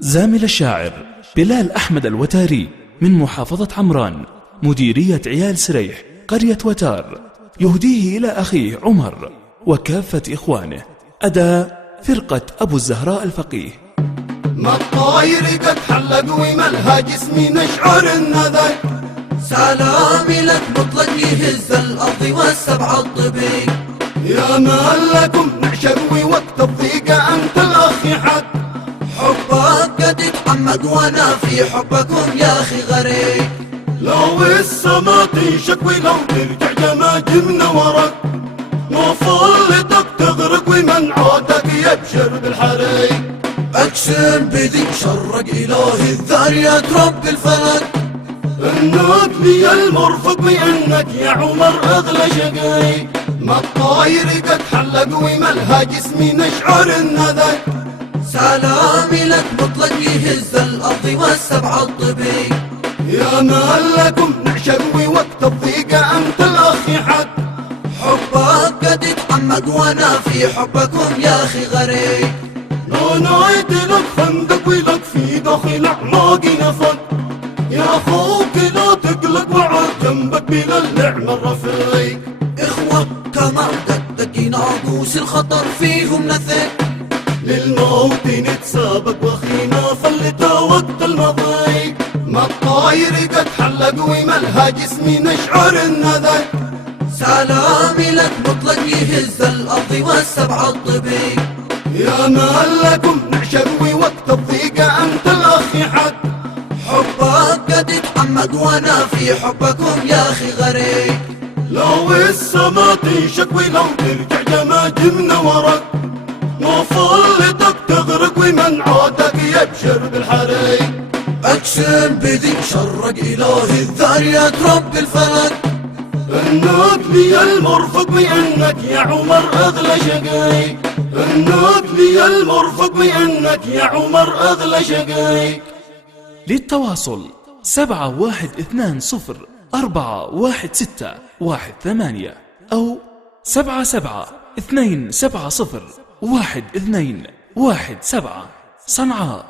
زامل الشاعر بلال أحمد الوتاري من محافظة عمران، مديرية عيال سريح، قرية وتار، يهديه إلى أخيه عمر وكافة إخوانه. أداء فرقة أبو الزهراء الفقيه. ما الطاير قد حلق وملها جسمي نشعر النذك، سلامي لك مطلق يهز الأرض والسبع الطبيق. يا من لكم نعشق ووقت الضيقة أنت الأخ حق، حبك قد يتعمق وانا في حبكم يا أخي غريق. لو السما تنشك ولو ترجع جماجمنا ورق، وفلتك تغرق ومن عودك يبشر بالحريق. أقسم بذي شرق إلهي الذاريات رب الفلك، انك لي المرفق بانك يا عمر اغلى شقي. ما الطاير قد حلق وملها جسمي نشعر النذك، سلامي لك مطلق يهز الأرض والسبع الطبيق. يا من لكم نعشق ووقت الضيقة أنت الأخ حق، حبك قد يتعمق وانا في حبكم يا أخي غريق. لو نعيد لك خندق ولك في داخل أعماق نفق، يا أخوك لا تقلق وعاد جنبك بلا اللعن الرفيق. إخوة كما دقدق ناقوس الخطر فيهم نثق، للموت نتسابق واخينا فلتا وقت المضيق. ما الطاير قد حلق وملها جسمي نشعر النذك، سلامي لك مطلق يهز الأرض والسبع الطبيق. يا من لكم نعشق ووقت الضيقة أنت الأخ حق، حبك قد يتعمق وانا في حبكم يا أخي غريق. لو السما تنشك ولو ترجع جماجمنا ورق، وفلتك تغرق ومن عودك يبشر بالحريق. أقسم بذي شرق إلهي الذاريات رب الفلك، انك لي المرفق بانك يا عمر اغلى شقي، انك لي المرفق بانك يا عمر اغلى شقي. للتواصل 7120416118 أو 7727011217 صنعاء.